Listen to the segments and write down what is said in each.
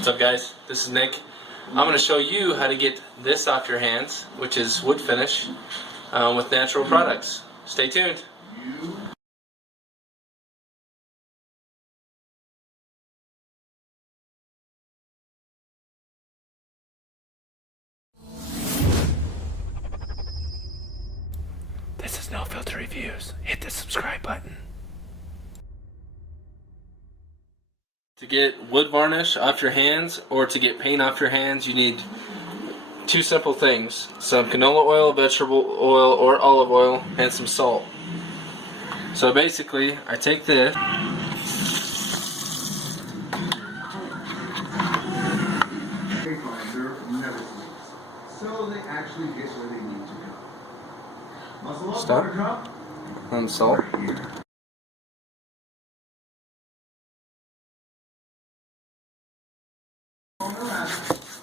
What's up guys, this is Nick. I'm going to show you how to get this off your hands, which is wood finish, with natural products. Stay tuned. This is No Filter Reviews. Hit the subscribe button. To get wood varnish off your hands or to get paint off your hands, you need two simple things: some canola oil, vegetable oil, or olive oil, and some salt. So basically, I take this, so they actually get where they need to go. stop, and salt.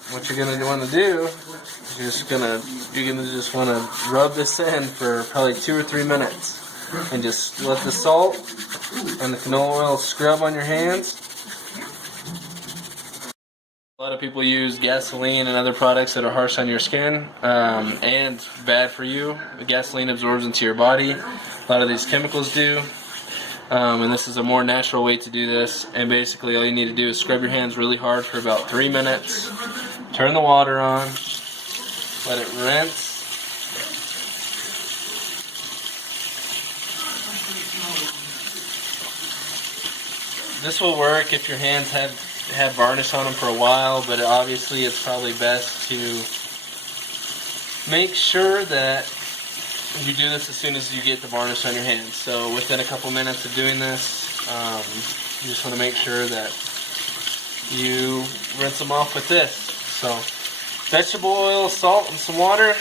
What you're gonna want to do, you're gonna just want to rub this in for probably 2 or 3 minutes, and just let the salt and the canola oil scrub on your hands. A lot of people use gasoline and other products that are harsh on your skin and bad for you. The gasoline absorbs into your body. A lot of these chemicals do. And this is a more natural way to do this. And basically all you need to do is scrub your hands really hard for about 3 minutes. Turn the water on. Let it rinse. This will work if your hands have varnish on them for a while, but obviously it's probably best to make sure that you do this as soon as you get the varnish on your hands. So within a couple minutes of doing this, you just want to make sure that you rinse them off with this. So vegetable oil, salt, and some water,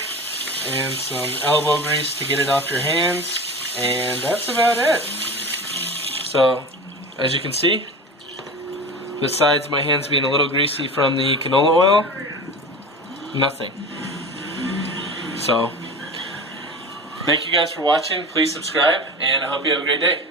and some elbow grease to get it off your hands, and that's about it. So as you can see, besides my hands being a little greasy from the canola oil, nothing. So thank you guys for watching. Please subscribe, and I hope you have a great day.